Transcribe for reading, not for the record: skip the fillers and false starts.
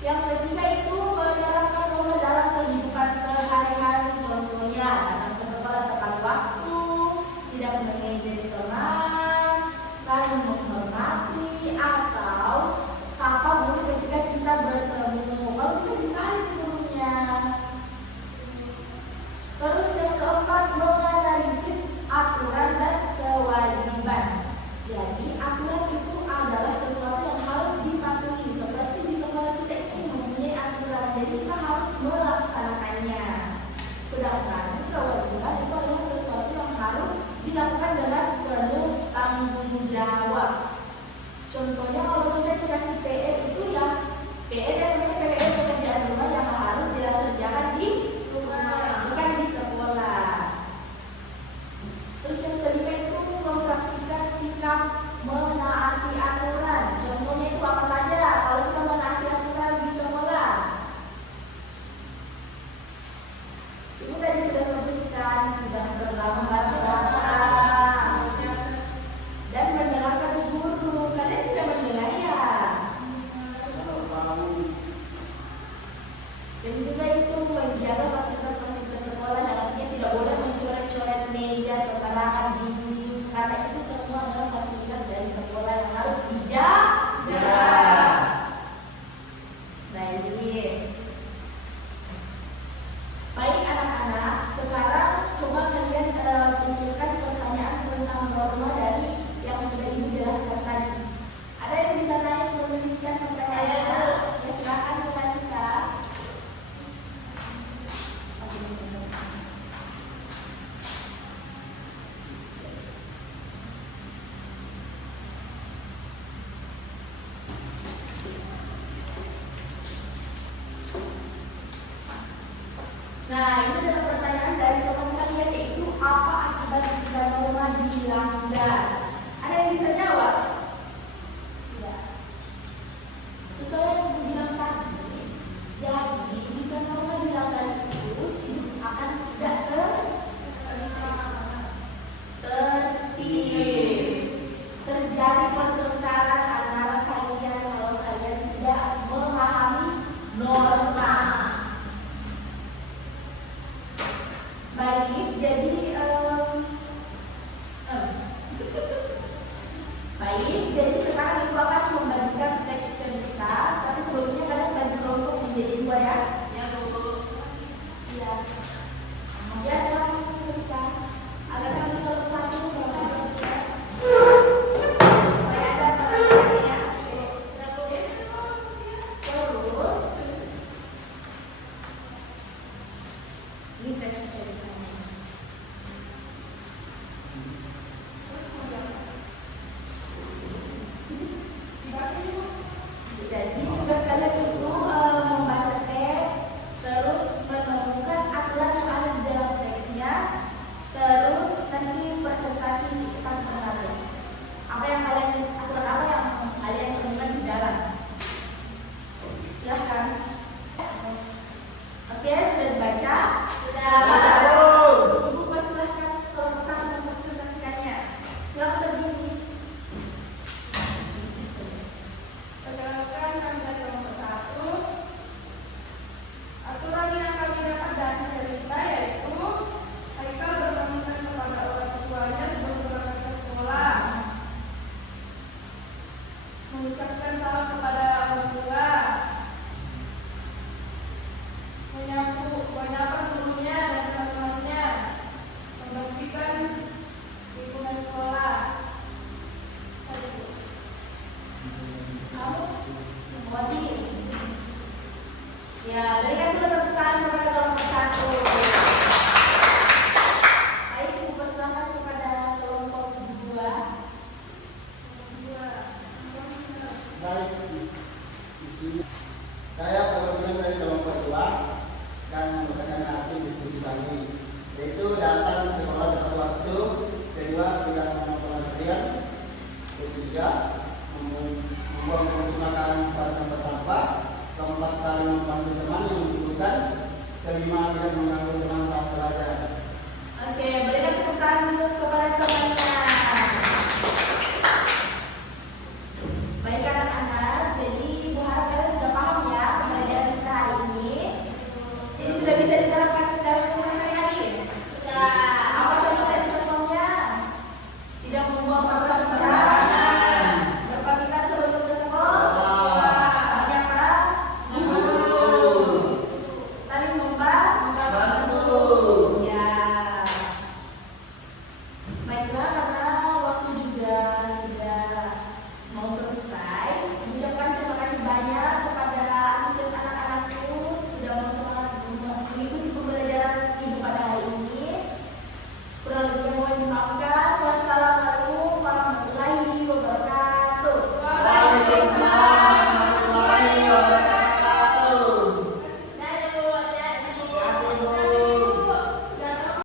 Yang ketiga itu menerapkan norma dalam kehidupan sehari-hari, contohnya datang ke sekolah tepat waktu, tidak mengejek teman, saling menghormati, atau sapa guru ketika kita bertemu. Kalau bisa disalin gurunya. Terus yang keempat, menganalisis aturan dan kewajiban. Jadi aturan itu adalah sesuatu yang harus dipatuhi. Seperti di sekolah kita ini mempunyai aturan, jadi kita harus melaksanakannya. Sedangkan kewajiban itu adalah sesuatu yang harus dilakukan dengan penuh tanggung jawab. Contohnya kalau kita dikasih PR itu ya PR dan PR pekerjaan rumah yang harus dilakukan di rumah, bukan di sekolah. Terus yang kelima itu mempraktikkan sikap menaati aturan. Contohnya itu apa saja kalau kita menaati aturan di sekolah? Ibu tadi sudah sebutkan tidak terlambat datang dan mendengarkan guru. Kalian tidak mendengar ya? Dan juga itu menjaga fasilitas-fasilitas sekolah, yang artinya tidak boleh mencoret-coret meja sembarangan, dinding, karena itu semua adalah fasilitas dari sekolah yang harus dijaga. Baik anak-anak, sekarang coba kalian pikirkan pertanyaan tentang norma dari yang sudah Ibu jelaskan tadi. Ada yang bisa naik menuliskan pertanyaannya? Ya silakan Kak Nisa. Nah, ini adalah pertanyaan dari teman kalian, yaitu apa akibat jika norma dilanggar? Ada yang bisa jawab? Tidak. Sesuai yang Ibu bilang tadi, jadi jika norma dilanggar itu akan tidak tertib. Terjadi pertengkaran antara kalian kalau kalian tidak memahami norma. Baik, jadi baik, jadi sekarang Ibu akan membagikan teks cerita, tapi sebelumnya kalian bagi kelompok menjadi dua ya. Ya, Bu. Iya. Ya, silakan selesai. Agak kasih kelompok satu, kelompok tiga. Supaya ada pertanyaannya. Terus ini teks ceritanya. Jadi tugas kalian itu membaca teks, terus menemukan aturan yang ada di dalam teksnya, terus nanti presentasi satu persatu. Apa yang kalian aturan apa yang kalian temukan di dalam? Silahkan. Oke, sudah dibaca? Sudah. Ibu persilahkan kelompok satu mempresentasikannya. Silakan berdiri. Perkenalkan, kami dari kelompok 1. Aturan yang kami dapat dari cerita yaitu Haikal berkomitmen kepada orang tuanya sebelum berangkat ke sekolah, mengucapkan salam kepada orang tua, menyapa gurunya dan teman-temannya, membersihkan lingkungan sekolah. Kamu Wadi. Ya, berikan dulu tepuk tangan kepada kelompok satu. Baik, Ibu persilahkan kepada kelompok dua. Baik, di sini saya perwakilan dari kelompok 2 dan memberikan hasil diskusi kami, yaitu datang sekolah tepat waktu, kedua tidak melakukan antrian, ketiga membuang kerusakan pada tempat sampah, keempat saling membantu teman yang membutuhkan, kelima tidak mengganggu